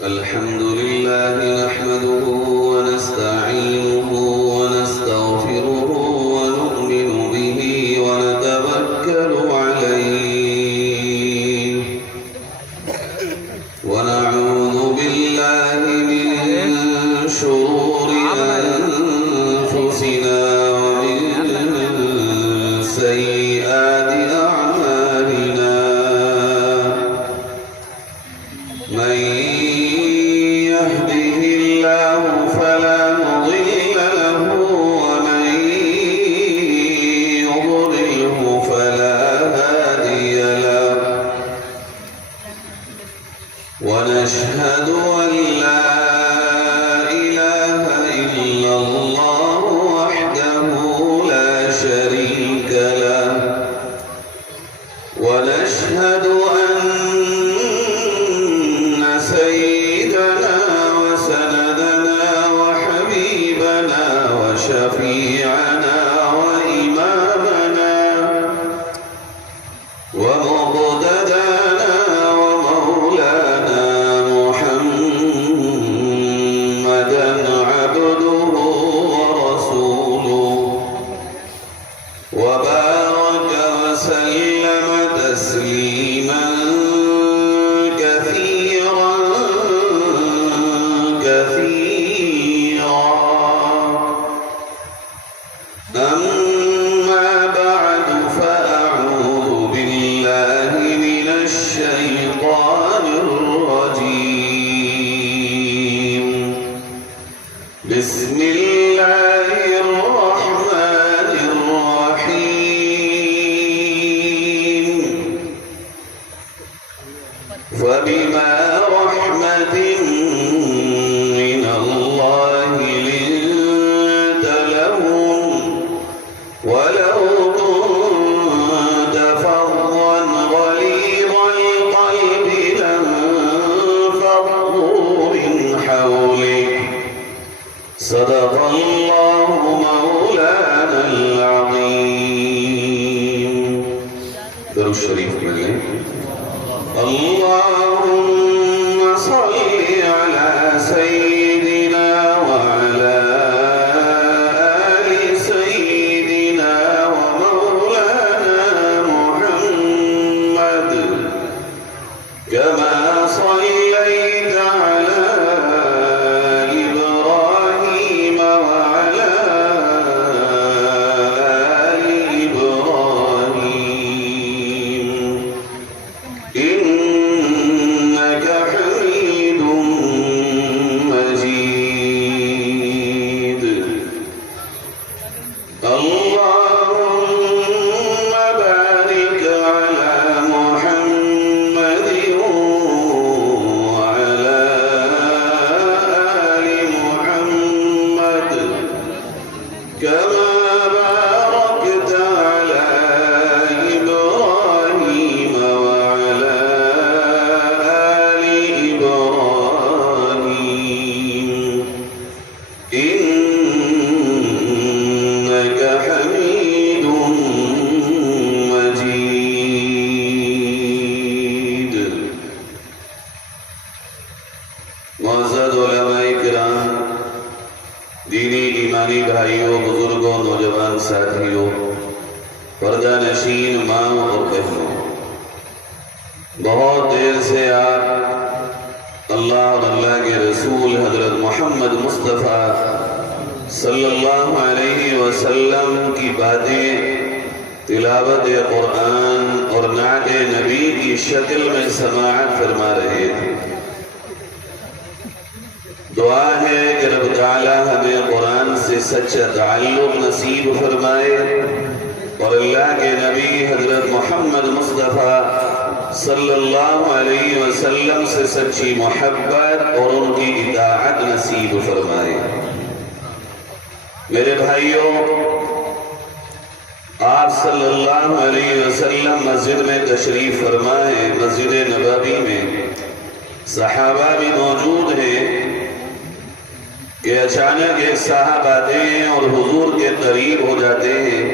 الحمد لله نحمده ونستعينه ونستغفره ونؤمن به ونتوكل عليه ونعوذ بالله من شرور أنفسنا ومن سيئات أعمالنا من يهده الله فلا مضل له ومن يضلله فلا هادي له ونشهد أن لا إله إلا الله وحده لا شريك له ونشهد أن سيدنا وسندنا وحبيبنا وشفيعنا وإمامنا ومقتدانا ومولانا محمدا عبده ورسوله وبارك وسلم تسليما كثيرا أما بعد فأعوذ بالله من الشيطان الرجيم بسم الله الرحمن الرحيم فبما رحمة من الله لنت لهم ولو كنت فظا غليظ القلب لانفضوا من حولك صدق الله مولانا العظيم. درود شریف میں لیں. اللهم صل على سيدنا وعلى آل سيدنا ومولانا محمد كما صليت على إبراهيم وعلى آل إبراهيم إنك حميد مجيد. اللهم بارك على محمد وعلى آل محمد كما باركت على إبراهيم وعلى آل إبراهيم إنك حميد مجيد. معزز علماء کرام، دینی ایمانی بھائیوں، بزرگوں، نوجوان ساتھیوں، پردہ نشین ماں اور بہنوں، بہت دیر سے آپ اللہ اور اللہ کے رسول حضرت محمد مصطفیٰ صلی اللہ علیہ وسلم کی باتیں، تلاوت قرآن اور نعت نبی کی شکل میں سماعت فرما رہے تھے. دعا ہے کہ رب تعالی ہمیں قرآن سے سچا تعلق نصیب فرمائے اور اللہ کے نبی حضرت محمد مصطفیٰ صلی اللہ علیہ وسلم سے سچی محبت اور ان کی اطاعت نصیب فرمائے. میرے بھائیوں، آپ صلی اللہ علیہ وسلم مسجد میں تشریف فرمائے، مسجد نبوی میں صحابہ بھی موجود ہیں کہ اچانک ایک صاحب آتے ہیں اور حضور کے قریب ہو جاتے ہیں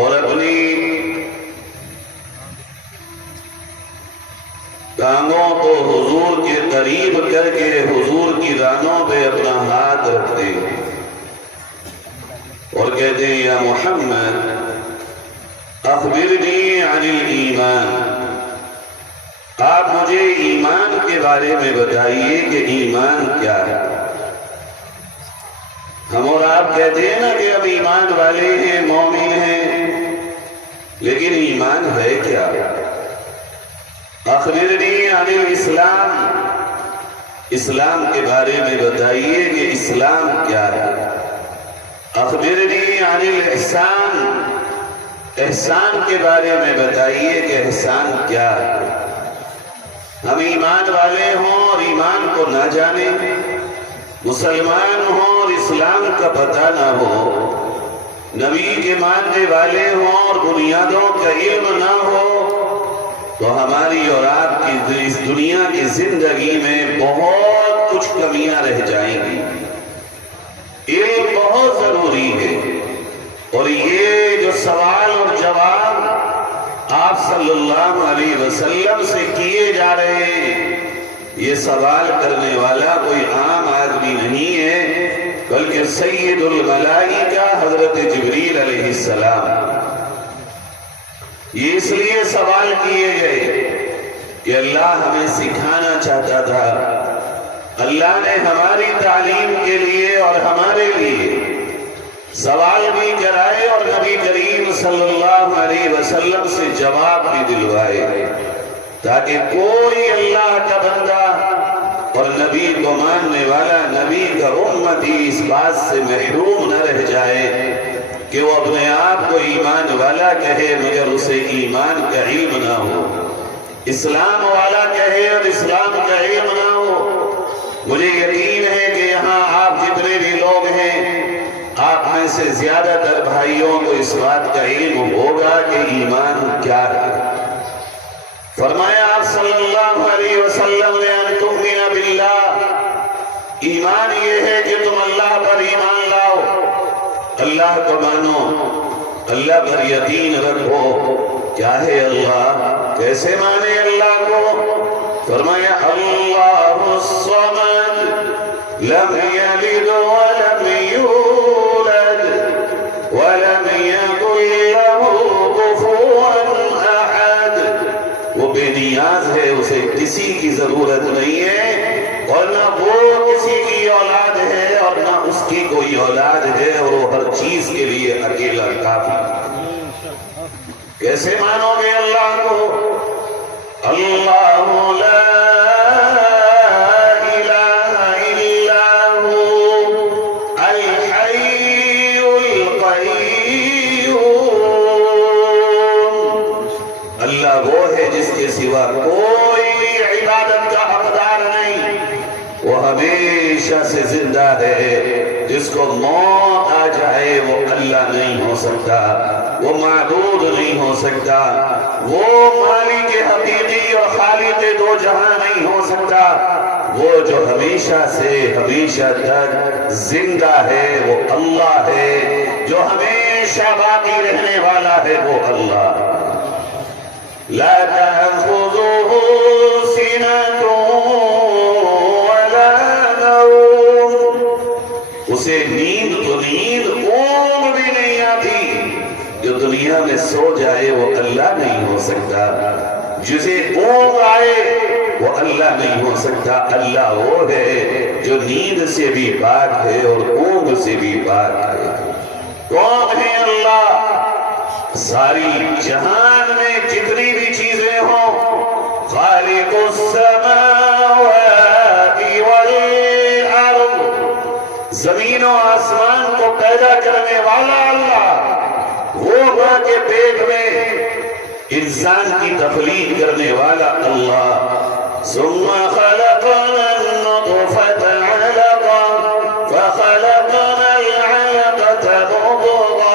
اور اپنی ٹانگوں کو حضور حضور کے قریب کر کے حضور کی رانوں پہ اپنا ہاتھ رکھتے اور کہتے ہیں یا محمد اخبرنی عن الایمان، آپ مجھے ایمان کے بارے میں بتائیے کہ ایمان کیا ہے۔ ہم اور آپ کہتے ہیں نا کہ ہم ایمان والے ہیں، مومن ہیں، لیکن ایمان ہے کیا؟ اخبرنی عن الاسلام، اسلام کے بارے میں بتائیے کہ اسلام کیا ہے۔ اخبرنی عن الاحسان، احسان کے بارے میں بتائیے کہ احسان کیا ہے۔ ہم ایمان والے ہوں اور ایمان کو نہ جانیں، مسلمان ہوں اور اسلام کا پتہ نہ ہو، نبی کے ماننے والے ہوں اور بنیادوں کا علم نہ ہو، تو ہماری اور آپ کی اس دنیا کی زندگی میں بہت کچھ کمیاں رہ جائیں گی۔ علم بہت ضروری ہے، اور یہ جو سوال اور جواب آپ صلی اللہ علیہ وسلم سے کیے جا رہے ہیں، یہ سوال کرنے والا کوئی عام آدمی نہیں ہے، بلکہ سید الملائکہ حضرت جبریل علیہ السلام۔ یہ اس لیے سوال کیے گئے کہ اللہ ہمیں سکھانا چاہتا تھا، اللہ نے ہماری تعلیم کے لیے اور ہمارے لیے سوال بھی کرائے اور نبی کریم صلی اللہ علیہ وسلم سے جواب بھی دلوائے، تاکہ کوئی اللہ کا بندہ اور نبی کو ماننے والا، نبی کا امتی اس بات سے محروم نہ رہ جائے کہ وہ اپنے آپ کو ایمان والا کہے مگر اسے ایمان کا علم نہ ہو، اسلام والا کہے اور اسلام کا علم نہ ہو۔ مجھے یقین ہے کہ یہاں آپ جتنے بھی لوگ ہیں، آپ میں سے زیادہ تر بھائیوں کو اس بات کا علم ہوگا کہ ایمان کیا ہے۔ فرمایا آپ صلی اللہ علیہ وسلم نے ان تؤمن باللہ، ایمان یہ ہے کہ تم اللہ پر ایمان لاؤ، اللہ کو مانو، اللہ پر یقین رکھو۔ کیا ہے اللہ؟ کیسے مانے اللہ کو؟ فرمایا اللہ الصمد لم یلد ولم یولد ولم یکن له کفوا احد، وہ بے نیاز ہے، اسے کسی کی ضرورت نہیں ہے، اور نہ وہ کسی کی اولاد ہے اور نہ اس کی کوئی اولاد ہے، اور وہ ہر چیز کے لیے اکیلا کافی۔ کیسے مانو گے اللہ کو؟ اللہ لا الہ الا ہو الحی القیوم، اللہ وہ ہے جس کے سوا کوئی عبادت کا حقدار نہیں، وہ ہمیشہ سے زندہ ہے، جس کو موت آ جائے وہ اللہ نہیں ہو سکتا، وہ معبود نہیں ہو سکتا، وہ مالک حقیقی اور خالق دو جہاں نہیں ہو سکتا، وہ جو ہمیشہ سے ہمیشہ تک زندہ ہے وہ اللہ ہے، جو ہمیشہ باقی رہنے والا ہے وہ اللہ۔ لا تأخذه سنة ولا نوم، اسے نیند تو نیند، اونگ بھی نہیں آتی، جو دنیا میں سو جائے وہ اللہ نہیں ہو سکتا، جسے اونگ آئے وہ اللہ نہیں ہو سکتا۔ اللہ وہ ہے جو نیند سے بھی پاک ہے اور اونگ سے بھی پاک ہے۔ کون ہے اللہ؟ ساری جہان میں جتنی بھی چیزیں ہوں، خالق السماوات والارض، زمین و آسمان کو پیدا کرنے والا اللہ، وہ ماں کے پیٹ میں انسان کی تخلیق کرنے والا اللہ۔ ثم خلقنا النطفة علقة فخلقنا العلقة مضغة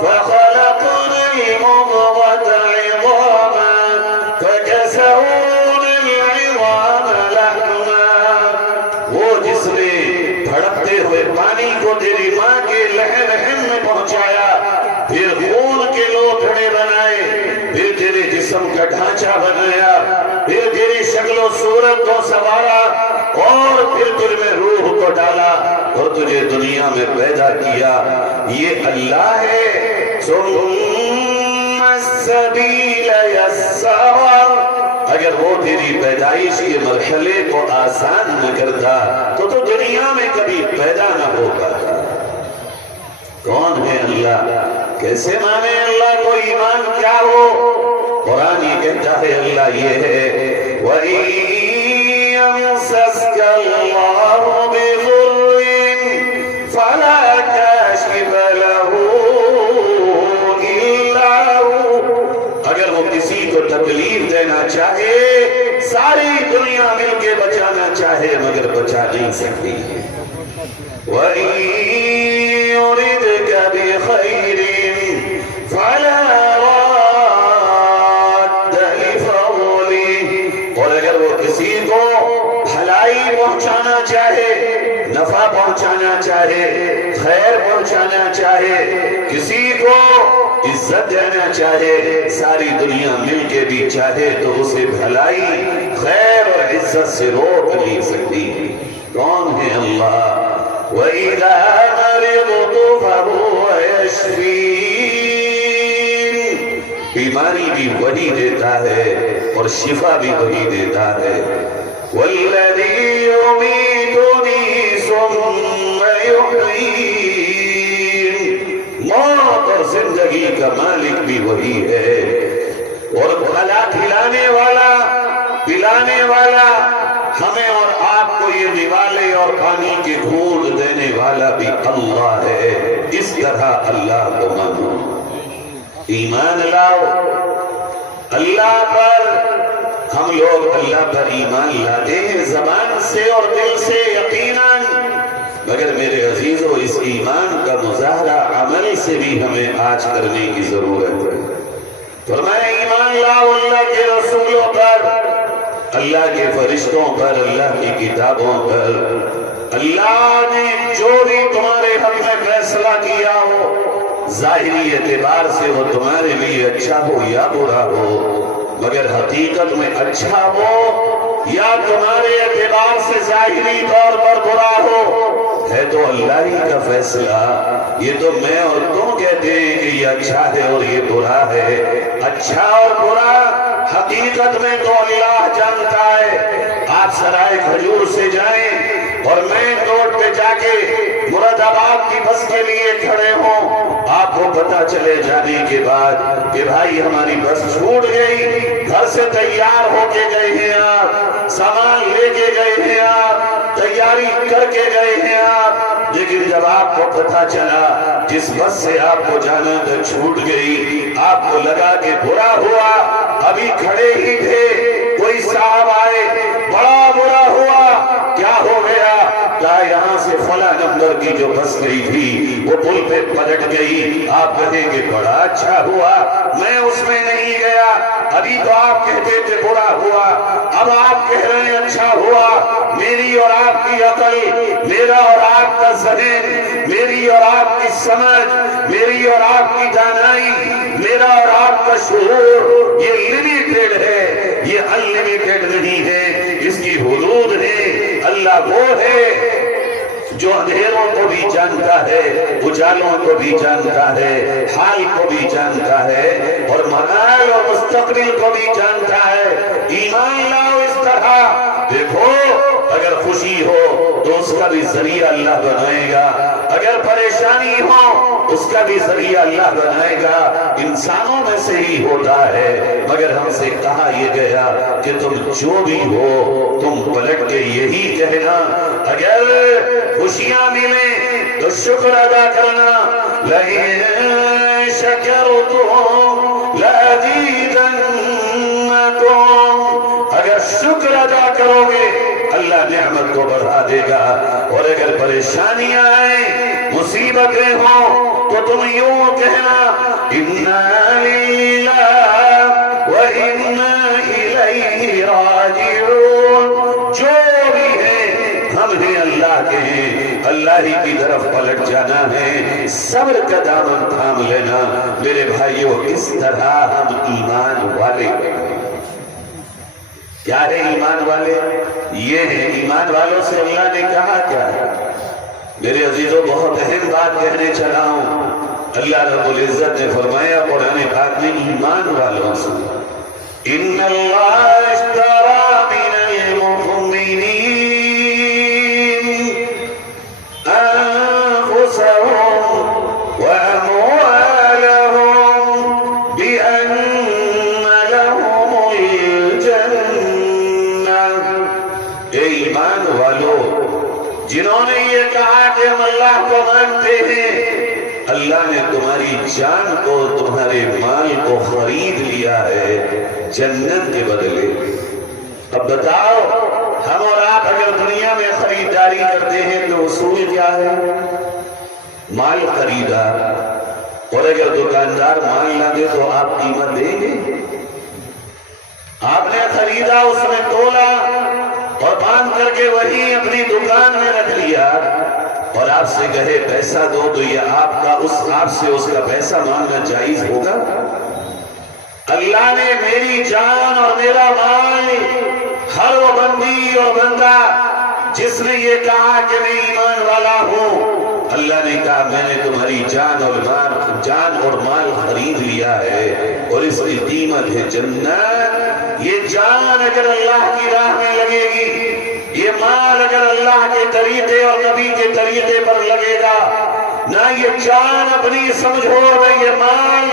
فخلقنا المضغة عظاما فكسونا العظام لحما، وہ جس نے بھڑکتے ہوئے پانی کو تیری ماں کے لحم میں پہنچایا، پھر خون کے لوتھڑے بنائے، پھر تیرے جسم کا ڈھانچہ بنایا، پھر تیری شکل شکل و صورت کو سنوارا اور پھر تجھ میں روح کو ڈالا اور تجھے دنیا میں پیدا کیا، یہ اللہ ہے۔ ثم السبیل یسر، اگر وہ تیری پیدائش کے مرحلے کو آسان نہ کرتا تو دنیا میں کبھی پیدا نہ ہوگا۔ کون ہے اللہ؟ کیسے مانے اللہ کو؟ ایمان کیا ہو؟ قرآن یہ کہتا ہے اللہ یہ ہے وَإِن يَمْسَسْكَ اللَّهُ بِضُرٍّ فَلَا كَاشِفَ لَهُ إِلَّا هُوَ، اگر وہ کسی کو تکلیف دینا چاہے، ساری دنیا مل کے بچانا چاہے مگر بچا نہیں سکتی۔ وَإِن يُرِدْكَ بِخَيْرٍ فَلَا رَادَّ لِفَضْلِهِ، اور اگر وہ کسی کو بھلائی پہنچانا چاہے، نفع پہنچانا چاہے، خیر پہنچانا چاہے، کسی کو عزت دینا چاہے، ساری دنیا مل کے بھی چاہے تو اسے بھلائی، خیر اور عزت سے روک نہیں سکتی۔ کون ہے اللہ؟ وَإِذَا مَرِضْتُ فَهُوَ يَشْفِينِ، بیماری بھی وہی دیتا ہے اور شفا بھی وہی دیتا ہے۔ وَالَّذِي يُمِيتُنِي ثُمَّ يُحْيِينِ، موت اور زندگی کا مالک بھی وہی ہے، اور بھلا کھلانے والا، پلانے والا، ہمیں اور آپ کو یہ نوالے اور پانی کی گھونٹ دینے والا بھی اللہ ہے۔ اس طرح اللہ کو مانو، ایمان لاؤ اللہ پر۔ ہم لوگ اللہ پر ایمان لاتے ہیں زبان سے اور دل سے یقیناً، مگر میرے عزیزو اس ایمان کا مظاہرہ عمل سے بھی ہمیں آج کرنے کی ضرورت ہے۔ فرمایا ایمان لاؤ اللہ کے رسولوں پر، اللہ کے فرشتوں پر، اللہ کی کتابوں پر، اللہ نے جو بھی تمہارے حق میں فیصلہ کیا ہو، ظاہری اعتبار سے وہ تمہارے لیے اچھا ہو یا برا ہو، مگر حقیقت میں اچھا ہو یا تمہارے اعتبار سے ظاہری طور پر برا ہو، ہے تو اللہ ہی کا فیصلہ۔ یہ تو میں اور تم کہتے ہیں کہ یہ اچھا ہے اور یہ برا ہے، اچھا اور برا حقیقت میں تو اللہ جانتا ہے۔ آپ سرائے کھجور سے جائیں اور مین روڈ پہ جا کے مراد آباد کی بس کے لیے کھڑے ہوں، آپ کو پتا چلے جانے کے بعد کہ بھائی ہماری بس چھوٹ گئی، گھر سے تیار ہو کے گئے ہیں آپ، سامان لے کے گئے ہیں آپ، تیاری کر کے گئے ہیں آپ، لیکن جب آپ کو پتا چلا جس بس سے آپ کو جانا تھا چھوٹ گئی، آپ کو لگا کہ برا ہوا، ابھی کھڑے ہی تھے، کوئی صاحب آئے، بڑا برا ہوا، کیا ہو گیا؟ کہا یہاں سے فلاں نمبر کی جو بس گئی تھی وہ پل پہ پلٹ گئی۔ آپ کہیں گے بڑا اچھا ہوا میں اس میں نہیں گیا، ابھی تو آپ کہتے تھے برا ہوا، اب آپ کہہ رہے ہیں اچھا ہوا۔ میری اور آپ کی عقل، میرا اور آپ کا ذہن، میری اور آپ کی سمجھ، میری اور آپ کی دانائی، میرا اور آپ کا شعور یہ لمیٹڈ ہے، یہ انلمیٹڈ نہیں ہے، اس کی حدود ہے۔ اللہ وہ ہے جو اندھیروں کو بھی جانتا ہے، اجالوں کو بھی جانتا ہے، حال کو بھی جانتا ہے، اور مغال اور مستقبل کو بھی جانتا ہے۔ ایمان لاؤ اس طرح، دیکھو اگر خوشی ہو تو اس کا بھی ذریعہ اللہ بنائے گا، اگر پریشانی ہو اس کا بھی ذریعہ اللہ بنائے گا۔ انسانوں میں سے ہی ہوتا ہے، مگر ہم سے کہا یہ گیا کہ تم جو بھی ہو تم پلٹ کے یہی کہنا، اگر خوشیاں ملیں تو شکر ادا کرنا، لَئِن شَكَرْتُمْ لَأَزِيدَنَّكُمْ، اگر شکر ادا کرو گے اللہ نعمت کو بڑھا دے گا، اور اگر پریشانیاں آئیں، مصیبتیں ہوں تو تم یوں کہنا اِنَّا لِلَّهِ وَإِنَّا إِلَيْهِ راجعون، جو بھی ہیں ہم ہیں اللہ کے ہیں، اللہ ہی کی طرف پلٹ جانا ہے، صبر کا دامن تھام لینا۔ میرے بھائیوں اس طرح ہم ایمان والے ہیں۔ کیا ہے ایمان والے؟ یہ ہے ایمان والوں سے اللہ نے کہا کیا ہے؟ میرے عزیزوں بہت اہم بات کہنے چلا ہوں۔ اللہ رب العزت نے فرمایا قرآن پاک میں ایمان والوں سے ان اللہ اشترى من المؤمنین انفسهم واموالهم بان لهم الجنہ۔ اے ایمان والو، جنہوں نے یہ کہا کہ ہم اللہ کو مانتے ہیں، اللہ نے تمہاری جان کو تمہارے مال کو خرید لیا ہے جنت کے بدلے۔ اب بتاؤ، ہم اور آپ اگر دنیا میں خریداری کرتے ہیں تو اصول کیا ہے؟ مال خریدا، اور اگر دکاندار مال نہ دے تو آپ قیمت دیں گے؟ آپ نے خریدا، اس میں تولا اور باندھ کر کے وہی اپنی دکان میں رکھ لیا، اور آپ سے کہے پیسہ دو تو یہ آپ سے اس کا پیسہ مانگنا جائز ہوگا؟ اللہ نے میری جان اور میرا مال، ہر وہ بندی اور بندہ جس نے یہ کہا کہ میں ایمان والا ہوں، اللہ نے کہا میں نے تمہاری جان اور مال خرید لیا ہے اور اس کی قیمت ہے جنت۔ یہ جان اگر اللہ کی راہ میں لگے گی، یہ مال اگر اللہ کے طریقے اور نبی کے طریقے پر لگے گا، نہ یہ جان اپنی سمجھو نہ یہ مال،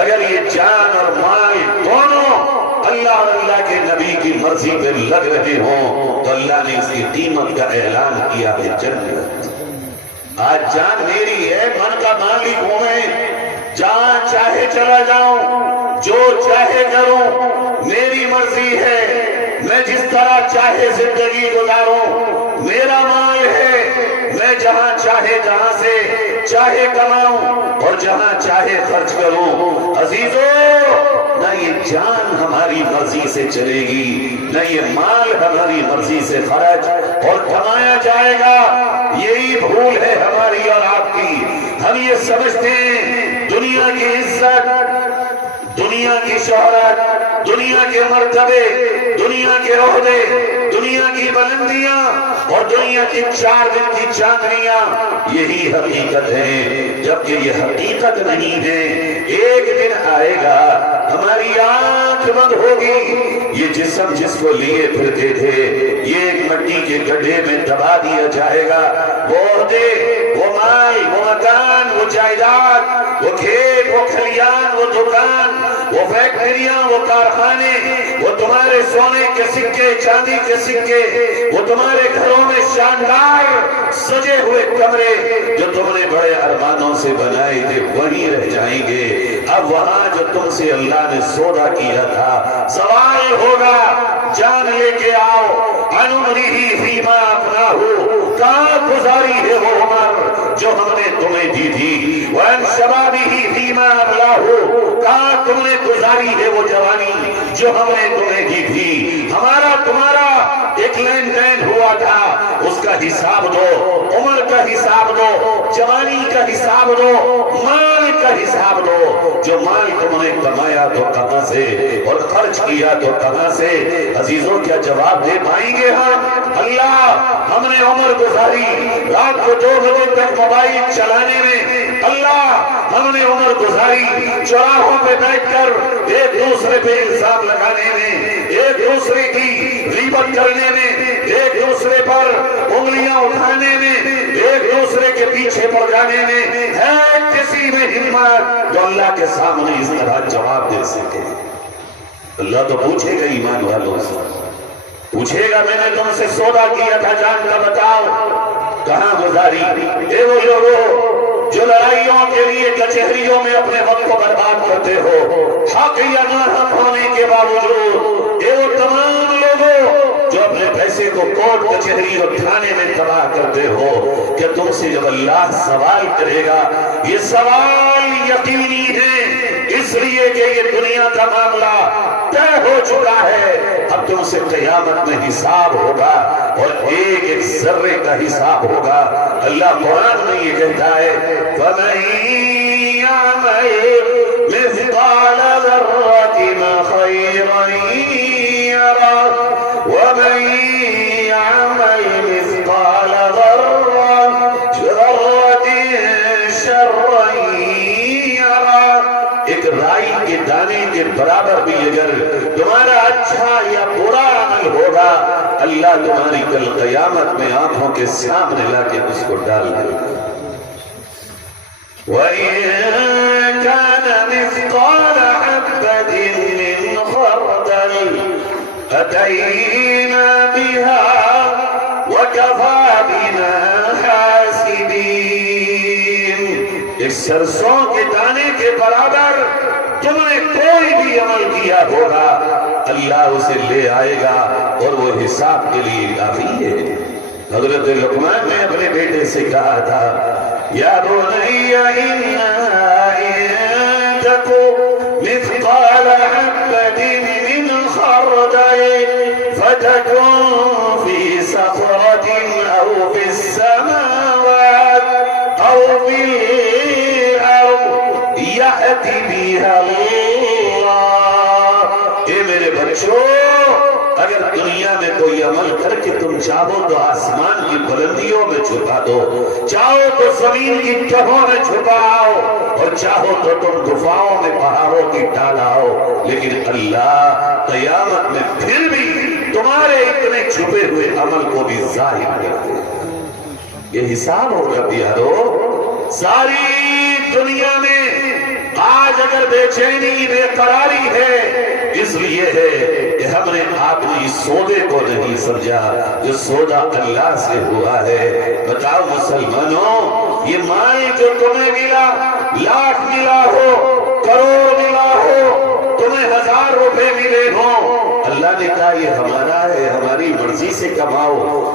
اگر یہ جان اور مال دونوں اللہ اور اللہ کے نبی کی مرضی پہ لگ رہے ہوں تو اللہ نے اس کی قیمت کا اعلان کیا ہے جنت۔ آج جان میری ہے، من کا مالک ہوں میں، جہاں چاہے چلا جاؤں، جو چاہے کروں، میری مرضی ہے، میں جس طرح چاہے زندگی گزاروں، میرا مال ہے، میں جہاں چاہے جہاں سے چاہے کماؤں اور جہاں چاہے خرچ کروں۔ عزیزو، نہ یہ جان ہماری مرضی سے چلے گی، نہ یہ مال ہماری مرضی سے خرچ اور کمایا جائے گا۔ یہی بھول ہے ہماری اور آپ کی۔ ہم یہ سمجھتے ہیں دنیا کی عزت، دنیا کی شہرت، دنیا کے مرتبے، دنیا کے عہدے، دنیا کی بلندیاں اور دنیا کی 4 دن کی چاندنیاں یہی حقیقت ہے، جبکہ یہ حقیقت نہیں ہے۔ ایک دن آئے گا ہماری آنکھ بند ہوگی، یہ جسم جس کو لیے پھرتے تھے یہ ایک مٹی کے گڈھے میں دبا دیا جائے گا۔ وہ عہدے، وہ مال، وہ مکان، وہ جائیداد، وہ کھیت، وہ کھلیان، وہ دکان، وہ فیکٹریاں، وہ کارخانے، وہ تمہارے سونے کے سکے، چاندی کے سکے، وہ تمہارے گھروں میں شاندار سجے ہوئے کمرے جو تم نے بڑے ارمانوں سے بنائے تھے وہیں رہ جائیں گے۔ اب وہاں جو تم سے اللہ نے سودا کیا تھا، سوال ہوگا جان لے کے آؤ، انمری فیما اپنا ہو، کہاں گزاری ہے وہ عمر جو ہم نے تمہیں دی تھی، وَأَنْ شَبَابِهِ فِيمَا أَبْلَاهُ، کہاں تم نے گزاری ہے وہ جوانی جو ہم نے تمہیں دی تھی۔ ہمارا تمہارا ایک لین دین ہوا تھا، اس کا حساب دو، عمر کا حساب دو، جوانی کا حساب دو، مال کا حساب دو۔ جو مال تم نے کمایا تو کہاں سے اور خرچ کیا تو کہاں سے؟ عزیزوں، کیا جواب دے پائیں گے ہم؟ اللہ، ہم نے عمر گزاری رات کو 2 بجے تک موبائل چلانے میں، اللہ ہم نے عمر گزاری چوراہوں پہ بیٹھ کر ایک دوسرے پہ الزام لگانے میں، ایک دوسرے کی غیبت کرنے میں، ایک دوسرے پر انگلیاں اٹھانے میں، ایک دوسرے کے پیچھے پڑ جانے میں۔ ہے کسی میں ہمت جو اللہ کے سامنے اس طرح جواب دے سکے؟ اللہ تو پوچھے گا ایمان والوں سے، پوچھے گا میں نے تم سے سودا کیا تھا جان کا، بتاؤ کہاں گزاری؟ اے وہ لوگوں جو لڑائیوں کے لیے کچہریوں میں اپنے وقت کو برباد کرتے ہو، حق یا ناحق ہونے کے باوجود، اے وہ تمام لوگوں جو اپنے پیسے کو کورٹ کچہری اور تھانے میں تباہ کرتے ہو، کہ تم سے جب اللہ سوال کرے گا، یہ سوال یقینی ہے، اس لیے کہ یہ دنیا کا معاملہ طے ہو چکا ہے۔ اب تم سے قیامت میں حساب ہوگا اور ایک ایک ذرے کا حساب ہوگا۔ اللہ قرآن میں یہ کہتا ہے فَمَن يَعْمَلْ مِثْقَالَ ذَرَّةٍ خَيْرًا يَرَهُ مثقال ذرة شرا يرى. ایک رائی کے دانے کے برابر بھی اگر تمہارا اچھا یا برا عمل ہوگا اللہ تمہاری کل قیامت میں آنکھوں کے سامنے لا کے اس کو ڈال دے گا. وَإِن كَانَ مِثْقَالَ حَبَّةٍ مِّنْ خَرْدَلٍ أَتَيْنَا بِهَا وَكَفَى بِنَا حَاسِبِينَ. اس سرسوں کے دانے کے برابر تم نے کوئی بھی عمل کیا ہوگا اللہ اسے لے آئے گا اور وہ حساب کے لیے کافی ہے. حضرت لقمان نے اپنے بیٹے سے کہا تھا یا بنی انہا ان تک مثقال حبة من خردل فتكن في صخرة أو في السماوات أو في الأرض يأت بها الله. اے میرے بچوں اگر دنیا میں کوئی عمل کر کے تم چاہو تو آسمان کی بلندیوں میں چھپا دو, چاہو تو زمین کی تہوں میں چھپاؤ, اور چاہو تو تم گفاؤں میں پہاڑوں کی ڈالاؤ, لیکن اللہ قیامت میں پھر بھی تمہارے اتنے چھپے ہوئے عمل کو بھی ظاہر کر دے. یہ حساب ہوگا پیارو. ساری دنیا میں آج اگر بے چینی بے قراری ہے اس لیے ہے کہ ہم نے اپنی سودے کو نہیں سمجھا جو سودا اللہ سے ہوا ہے. بتاؤ مسلمانوں, یہ مال جو تمہیں ملا, لاکھ ملا ہو, کروڑ ملا ہو, تمہیں 1000 روپے ملے ہوں, اللہ نے کہا یہ ہمارا ہے, ہماری مرضی سے کماؤ,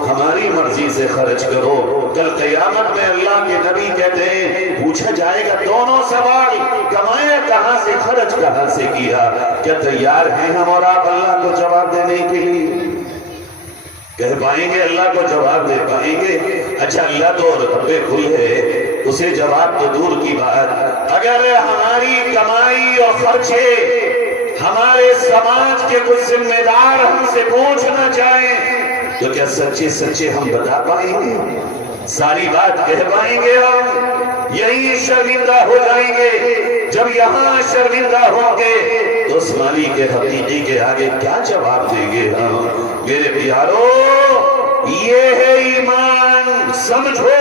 ہماری مرضی سے خرچ کرو. کل قیامت میں اللہ کے نبی کہتے ہیں پوچھا جائے گا دونوں سوال, کمایا کہاں سے, خرچ کہاں سے کیا. کیا تیار ہیں ہم اور آپ اللہ کو جواب دینے کے لیے؟ کہہ پائیں گے اللہ کو جواب دے پائیں گے؟ اچھا اللہ تو رب کل ہے, اسے جواب تو دور کی بات. اگر ہماری کمائی اور خرچے ہمارے سماج کے کچھ ذمہ دار ہم سے پوچھنا چاہیں تو کیا سچے سچے ہم بتا پائیں گے؟ ساری بات کہہ پائیں گے ہم؟ یہی شرمندہ ہو جائیں گے. جب یہاں شرمندہ ہوں گے تو اس مالی کے حقیقی کے آگے کیا جواب دیں گے ہم؟ میرے پیارو, یہ ہے ایمان. سمجھو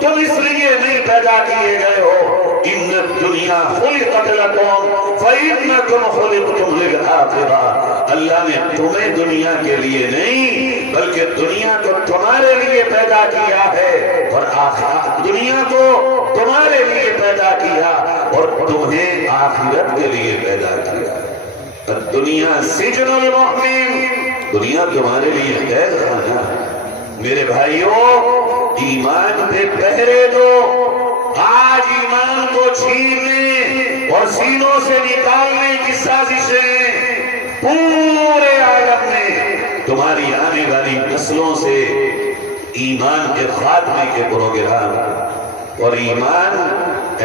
تم اس لیے نہیں پیدا کیے گئے ہو. ان الدنیا خلقت لکم فإنکم خلقتم للآخرہ. اللہ نے تمہیں دنیا کے لیے نہیں بلکہ دنیا کو تمہارے لیے پیدا کیا ہے, اور دنیا کو تمہارے لیے پیدا کیا اور تمہیں آخرت کے لیے پیدا کیا. دنیا سجن المؤمن, دنیا تمہارے لیے قید خانہ. میرے بھائیوں, ایمان پہ پہرے دو. آج ایمان کو چھیننے اور سینوں سے نکالنے کی سازشیں پورے عالم میں تمہاری آنے والی نسلوں سے ایمان کے خاتمے کے پروگرام. اور ایمان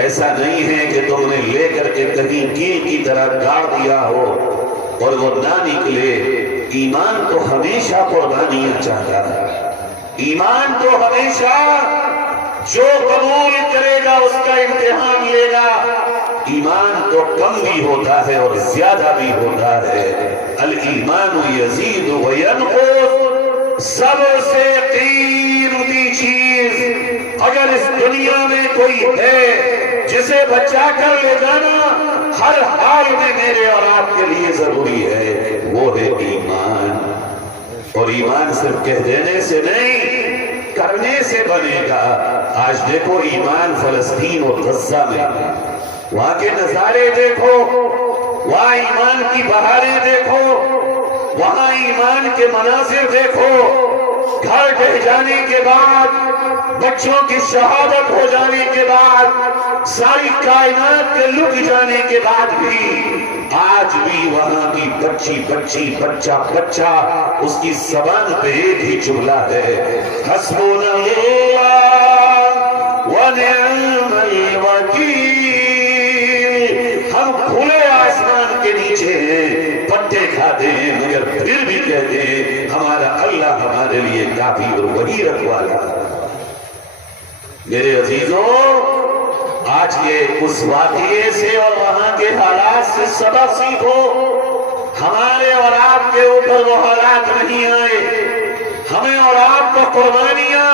ایسا نہیں ہے کہ تم نے لے کر کے کہیں کیل کی طرح گاڑ دیا ہو اور وہ نہ نکلے. ایمان تو ہمیشہ قربانیاں چاہتا ہے. ایمان تو ہمیشہ جو قبول کرے گا اس کا امتحان لے گا. ایمان تو کم بھی ہوتا ہے اور زیادہ بھی ہوتا ہے. الایمان یزید و ینقص. سب سے قیمتی چیز اگر اس دنیا میں کوئی ہے جسے بچا کر لے جانا ہر حال میں میرے اور آپ کے لیے ضروری ہے, وہ ہے ایمان. اور ایمان صرف کہہ دینے سے نہیں کرنے سے بنے گا. آج دیکھو ایمان فلسطین اور غزہ میں, وہاں کے نظارے دیکھو, وہاں ایمان کی بہاریں دیکھو, وہاں ایمان کے مناظر دیکھو. گھر ڈہ جانے کے بعد, بچوں کی شہادت ہو جانے کے بعد, ساری کائنات کے لٹ جانے کے بعد بھی آج بھی وہاں کی بچی بچہ اس کی زبان پہ ایک ہی جملہ ہے, حسبنا اللہ ونعم الوکیل. ہم کھلے آسمان کے نیچے ہیں, پتے کھاتے ہیں, مگر پھر بھی کہتے ہیں ہمارا اللہ ہمارے لیے کافی اور وہی رکھوالا۔ میرے عزیزوں، آج یہ اس واقعے سے اور وہاں کے حالات سے سبق سیکھو۔ ہمارے اور آپ کے اوپر وہ حالات نہیں آئے، ہمیں اور آپ کو قربانیاں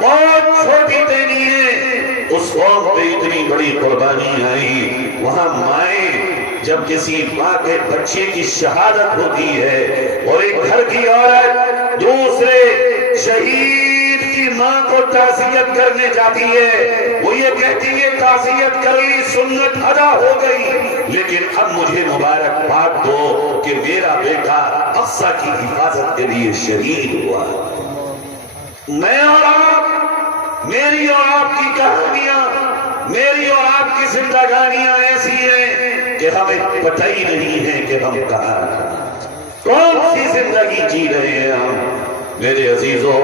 بہت چھوٹی دینی ہے۔ اس قوم پہ اتنی بڑی قربانی آئی، وہاں مائیں جب کسی ماں کے بچے کی شہادت ہوتی ہے اور ایک گھر کی عورت دوسرے شہید کی ماں کو تعزیت کرنے جاتی ہے، وہ یہ کہتی ہے تعزیت کر لی، سنت ادا ہو گئی، لیکن اب مجھے مبارکباد دو کہ میرا بیٹا اقصی کی حفاظت کے لیے شہید ہوا۔ میں اور آپ، میری اور آپ کی کہانیاں، میری اور آپ کی زندگانیاں ایسی ہیں کہ ہمیں پتہ ہی نہیں ہے کہ ہم کہاں کون سی زندگی جی رہے ہیں ہم۔ میرے عزیزوں،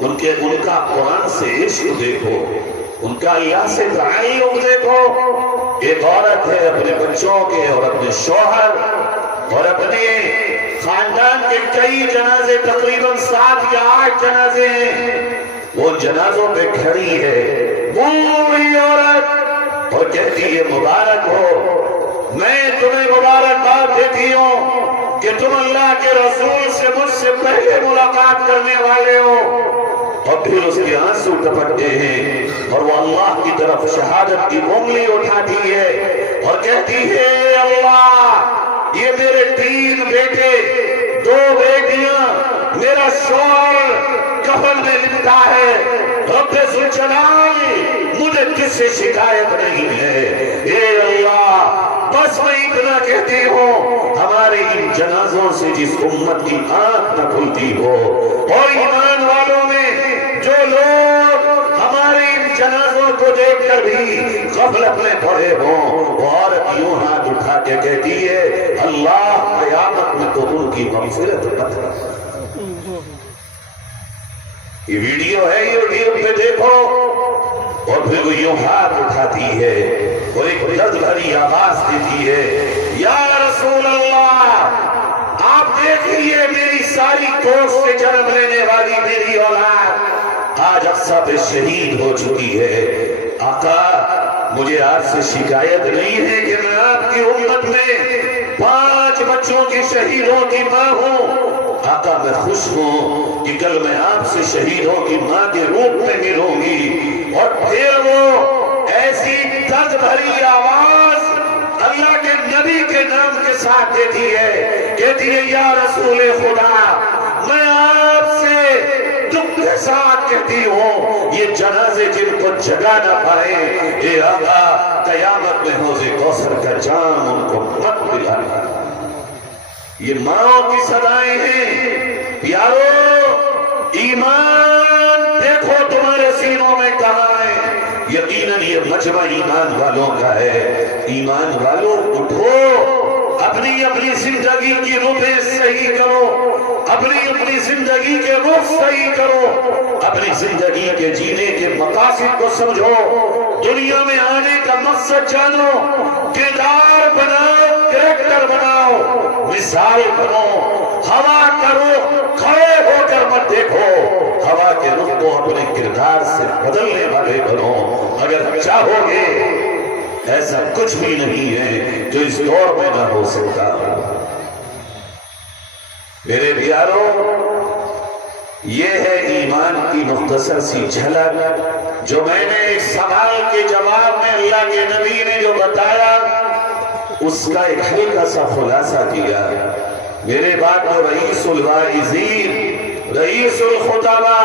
ان کا قرآن سے عشق دیکھو، ان کا اللہ سے تعلق دیکھو۔ ایک عورت ہے اپنے بچوں کے اور اپنے شوہر اور اپنے خاندان کے کئی جنازے، تقریباً 7 یا 8 جنازے ہیں، وہ جنازوں پہ کھڑی ہے بوڑھی عورت اور کہتی ہے مبارک ہو، میں تمہیں مبارکباد دیتی ہوں کہ تم اللہ کے رسول سے مجھ سے پہلے ملاقات کرنے والے ہو۔ اور پھر اس کے آنسو ٹپکتے ہیں اور وہ اللہ کی طرف شہادت کی انگلی اٹھاتی ہے اور کہتی ہے اللہ، یہ میرے 3 بیٹے، 2 بیٹیاں، میرا شوہر کفن میں لپٹا ہے، رب ذوالجلال مجھے کس سے شکایت نہیں ہے۔ اے اللہ، بس میں اتنا کہتی ہوں، ہمارے ان جنازوں سے جس امت کی آنکھ نہ کھلتی ہو، اور ایمان والوں میں جو لوگ ہمارے ان جنازوں کو دیکھ کر بھی غفلت میں پڑے ہوں، وہ عورت یوں ہاتھ اٹھا کے کہتی ہے اللہ قیامت میں تو ان کی مغفرت مت کر۔ یہ ویڈیو ہے، یہ ویڈیو پہ دیکھو۔ اور پھر وہ یوں ہاتھ اٹھاتی ہے اور ایک درد بھری آواز دیتی ہے یا رسول اللہ، آپ دیکھیے میری ساری کوکھ سے جنم لینے والی میری اولاد آج اقصی پہ شہید ہو چکی ہے۔ آقا، مجھے آپ سے شکایت نہیں ہے کہ میں آپ کی امت میں 5 بچوں کی شہیدوں کی ماں ہوں۔ آقا، میں خوش ہوں کہ کل میں آپ سے شہیدوں کی ماں کے روپ میں ملوں گی۔ اور پھر وہ ایسی درد بھری آواز اللہ کے نبی کے نام کے ساتھ دیتی ہے، کہتی ہے یا رسول خدا، میں آپ سے دکھ کے ساتھ کہتی ہوں یہ جنازے جن کو جگا نہ پائے، اے آقا قیامت میں حوض کوثر کا جام ان کو مت پلانا۔ یہ ماں کی صدائیں ہیں۔ پیارو، ایمان دیکھو تمہارے سینوں میں کہاں ہے۔ یقیناً یہ مجمع ایمان والوں کا ہے۔ ایمان والوں اٹھو، اپنی اپنی زندگی کی رخیں صحیح کرو، اپنی زندگی کے رخ صحیح کرو، اپنی زندگی کے جینے کے مقاصد کو سمجھو، دنیا میں آنے کا مقصد جانو، کردار بناؤ، کریکٹر بناؤ، مثال بنو، ہوا کرو، کھڑے ہو کر مت دیکھو، ہوا کے رخ کو اپنے کردار سے بدلنے والے بنو۔ اگر چاہو گے، ایسا کچھ بھی نہیں ہے جو اس دور میں نہ ہو سکتا۔ میرے پیاروں، یہ ہے ایمان کی مختصر سی جھلک جو میں نے ایک سوال کے جواب میں اللہ کے نبی نے جو بتایا اس کا ایک ہلکا سا خلاصہ کیا۔ میرے بعد تو رئیس الواعظین، رئیس الخطبہ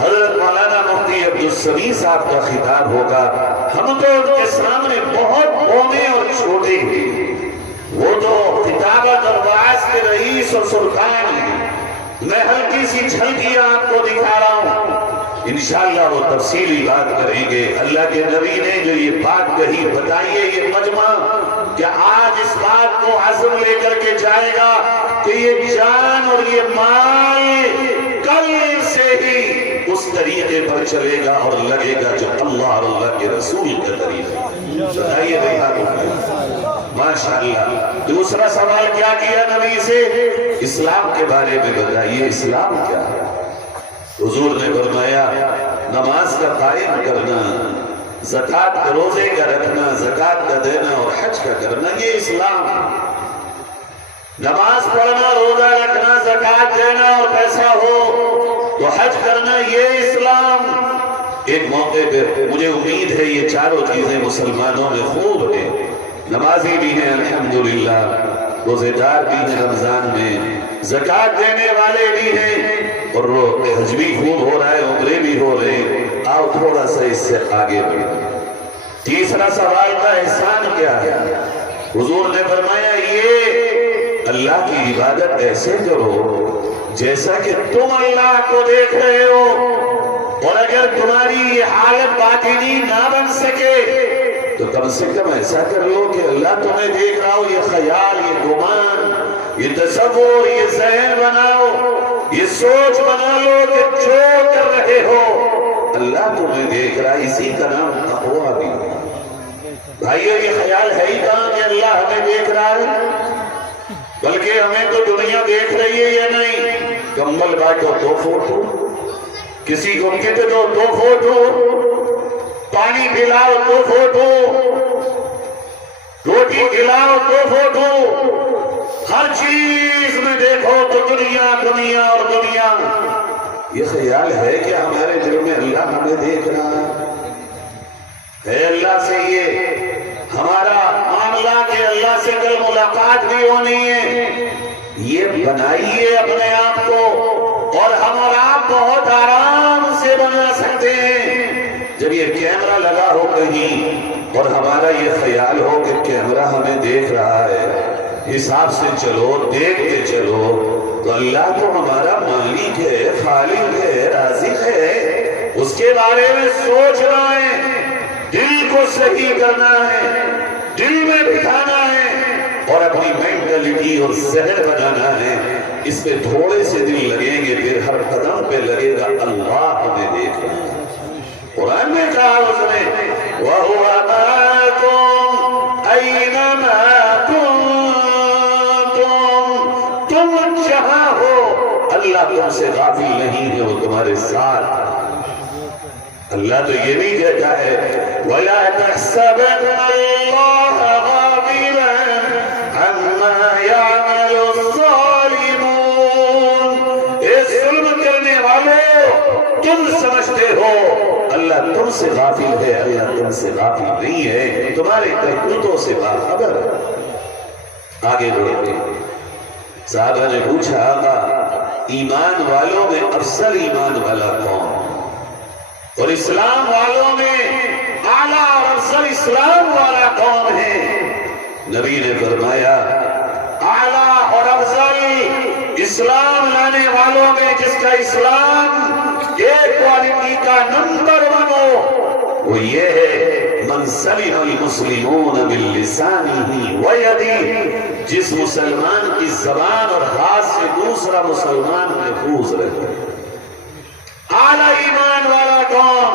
حضرت مولانا مفتی عبدالسمیع صاحب کا خطاب ہوگا۔ ہم تو ان کے سامنے بہت بونے اور چھوٹے ہیں، وہ تو خطابت اور وعظ کے رئیس اور سلطان ہیں۔ میں ہلکی سی جھلکیاں آپ کو دکھا رہا ہوں، انشاءاللہ وہ تفصیلی بات کریں گے۔ اللہ کے نبی نے جو یہ بات کہی، بتائیے یہ مجمع کیا آج اس بات کو عزم لے کر کے جائے گا کہ یہ جان اور یہ مال کل سے ہی اس طریقے پر چلے گا اور لگے گا جو اللہ اور اللہ کے رسول کا طریقہ؟ بتائیے ماشاءاللہ۔ دوسرا سوال کیا کیا نبی سے؟ اسلام کے بارے میں بتائیے، اسلام کیا ہے؟ حضور نے فرمایا نماز کا قائم کرنا، زکوٰۃ کا روزے کا رکھنا، زکوٰۃ کا دینا اور حج کا کرنا، یہ اسلام۔ نماز پڑھنا، روزہ رکھنا، زکوٰۃ دینا اور پیسہ ہو تو حج کرنا، یہ اسلام۔ ایک موقع پہ مجھے امید ہے یہ چاروں چیزیں مسلمانوں میں خوب ہیں، نمازی بھی ہیں الحمدللہ، روزے دار بھی ہیں رمضان میں، زکوٰۃ دینے والے بھی ہیں، اور حج بھی خوب ہو رہا ہے، عمرے بھی ہو رہے ہیں۔ آؤ تھوڑا سا اس سے آگے بڑھیں۔ تیسرا سوال کا احسان کیا ہے؟ حضور نے فرمایا یہ اللہ کی عبادت ایسے کرو جیسا کہ تم اللہ کو دیکھ رہے ہو، اور اگر تمہاری یہ حالت باطنی نہ بن سکے تو کم سے کم ایسا کر لو کہ اللہ تمہیں دیکھ رہا ہو، یہ خیال، یہ گمان، یہ تصور، یہ ذہن بناؤ، یہ سوچ بنا لو کہ جو کر رہے ہو اللہ تمہیں دیکھ رہا ہے، اسی کا نام تقویٰ بھی۔ بھائیو یہ خیال ہے ہی کہاں کہ اللہ ہمیں دیکھ رہا ہے، بلکہ ہمیں تو دنیا دیکھ رہی ہے یا نہیں؟ کمبل بانٹو دو فوٹو، کسی کو کہتے دو دو فوٹو، پانی پلاؤ دو فوٹو، روٹی کھلاؤ دو فوٹو، ہر چیز میں دیکھو تو دنیا دنیا اور دنیا۔ یہ خیال ہے کہ ہمارے دل میں اللہ ہمیں دیکھ رہا ہے اللہ سے یہ ہمارا معاملہ کہ اللہ سے کل ملاقات بھی ہونی ہے، یہ بنائیے اپنے آپ کو، اور ہم اور آپ بہت آرام سے بنا سکتے ہیں جب یہ کیمرہ لگا ہو کہیں اور ہمارا یہ خیال ہو کہ کیمرہ ہمیں دیکھ رہا ہے، حساب سے چلو، دیکھتے چلو تو اللہ تو ہمارا مالک ہے، خالق ہے، رازق ہے، اس کے بارے میں سوچنا ہے، دل کو صحیح کرنا ہے، دل میں بٹھانا ہے اور اپنی مینٹلٹی اور ذہن بنانا ہے۔ اس پہ تھوڑے سے دل لگیں گے، پھر ہر قدم پہ لگے گا اللہ ہمیں دیکھ رہا ہے۔ قرآن میں کہا اس نے وَهُوَ مَعَكُمْ أَيْنَمَا كُنتُمْ، تم جہاں ہو اللہ تم سے غافل نہیں ہے، وہ تمہارے ساتھ۔ اللہ تو یہ بھی کہتا ہے وَلَا تَحْسَبَنَّ اللَّهَ غَافِلًا عَمَّا يَعْمَلُ الظَّالِمُونَ۔ اے ظلم کرنے والو، تم سمجھتے ہو اللہ تم سے غافل ہے، اللہ تم سے غافل نہیں ہے، تمہارے کرتوتوں سے باخبر ہے۔ آگے بڑھتے صحابہ نے پوچھا آقا ایمان والوں میں افضل ایمان والا کون، اور اسلام والوں میں اعلیٰ اور افضل اسلام والا کون ہے؟ نبی نے فرمایا اعلیٰ اور افضل اسلام لانے والوں میں جس کا اسلام ایک کوالٹی کا نمبر 1 ہو وہ یہ ہے من سلم المسلمون باللسانہ ویدہ، جس مسلمان کی زبان اور ہاتھ سے دوسرا مسلمان محفوظ رہے۔ اعلیٰ ایمان والا کون؟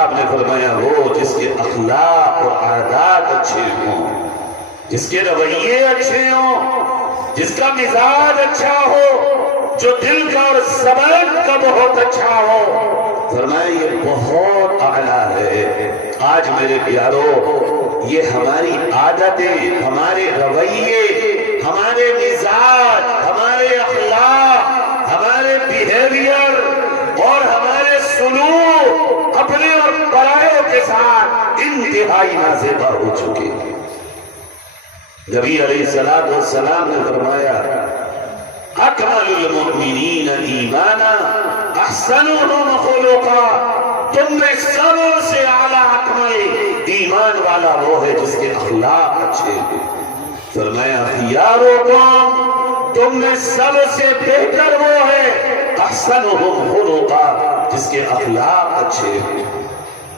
آپ نے فرمایا وہ جس کے اخلاق اور عادات اچھے ہوں، جس کے رویے اچھے ہوں، جس کا مزاج اچھا ہو، جو دل کا اور زبان کا بہت اچھا ہو۔ فرمایا یہ بہت اعلیٰ ہے۔ آج میرے پیارو یہ ہماری عادتیں، ہمارے رویے، ہمارے مزاج، ہمارے اخلاق، ہمارے بیہیویئر اور ہمارے سلوک اپنے اور پرائیوں کے ساتھ انتہائی نازیبا ہو چکے ہیں۔ نبی علیہ السلام نے فرمایا اکمل المؤمنین ایمانا احسنهم خلقا، تم میں سب سے اعلیٰ اکمل ایمان والا وہ ہے جس کے اخلاق اچھے ہیں۔ فرمایا خیارکم، تم میں سب سے بہتر وہ ہے احسنهم خلقا، جس کے اخلاق اچھے ہیں،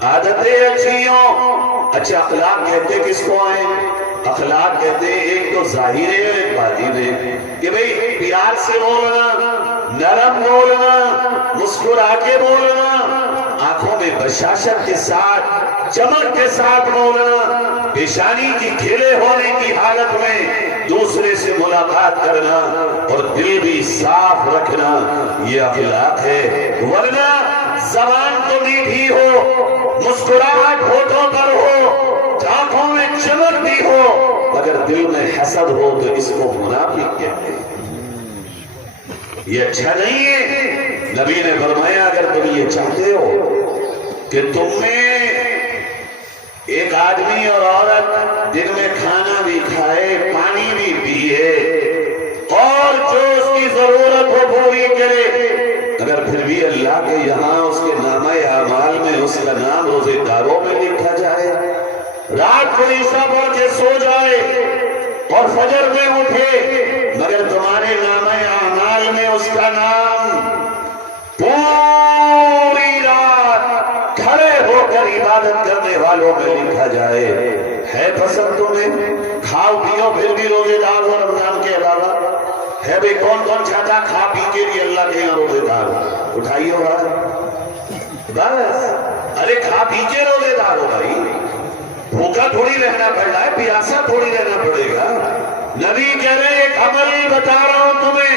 عادتیں اچھی ہوں۔ اچھے اخلاق کہتے کس کو آئیں؟ اخلاق کہتے ہیں ایک تو ظاہر ہے ایک باطن ہے، کہ بھئی پیار سے بولنا، نرم بولنا، مسکرا کے بولنا، آنکھوں میں بشاشت کے ساتھ، چمک کے ساتھ بولنا، پیشانی کی کھلے ہونے کی حالت میں دوسرے سے ملاقات کرنا اور دل بھی صاف رکھنا، یہ اخلاق ہے۔ ورنہ زبان تو میٹھی ہو، مسکراہٹ ہونٹوں پر ہو، آنکھوں میں چمک بھی ہو، اگر دل میں حسد ہو تو اس کو منافق کہتے ہیں۔ یہ اچھا نہیں ہے۔ نبی نے فرمایا اگر تم یہ چاہتے ہو کہ تم میں ایک آدمی اور عورت دن میں کھانا بھی کھائے، پانی بھی پیے اور جو اس کی ضرورت ہو پوری کرے، اگر پھر بھی اللہ کے یہاں اس کے نامہ اعمال میں اس کا نام روزے داروں میں لکھا جائے، رات کو عشاء پڑھ کے سو جائے اور فجر میں اٹھے، مگر تمہارے نامہ اعمال میں اس کا نام پوری رات کھڑے ہو کر عبادت کرنے والوں میں لکھا جائے، ہے پسند تمہیں؟ کھاؤ پیو پھر بھی روزے دار ہو رمضان کے علاوہ؟ ہے بھئی کون کون چاہتا کھا پی کے بھی اللہ کے یہاں روزے دار ہو؟ اٹھائیے ہو بس، ارے کھا پی کے روزے دار ہو بھائی، بھوکا تھوڑی رہنا پڑ رہا ہے، پیاسا تھوڑی رہنا پڑے گا۔ نبی کہہ رہے ایک عمل بتا رہا ہوں تمہیں،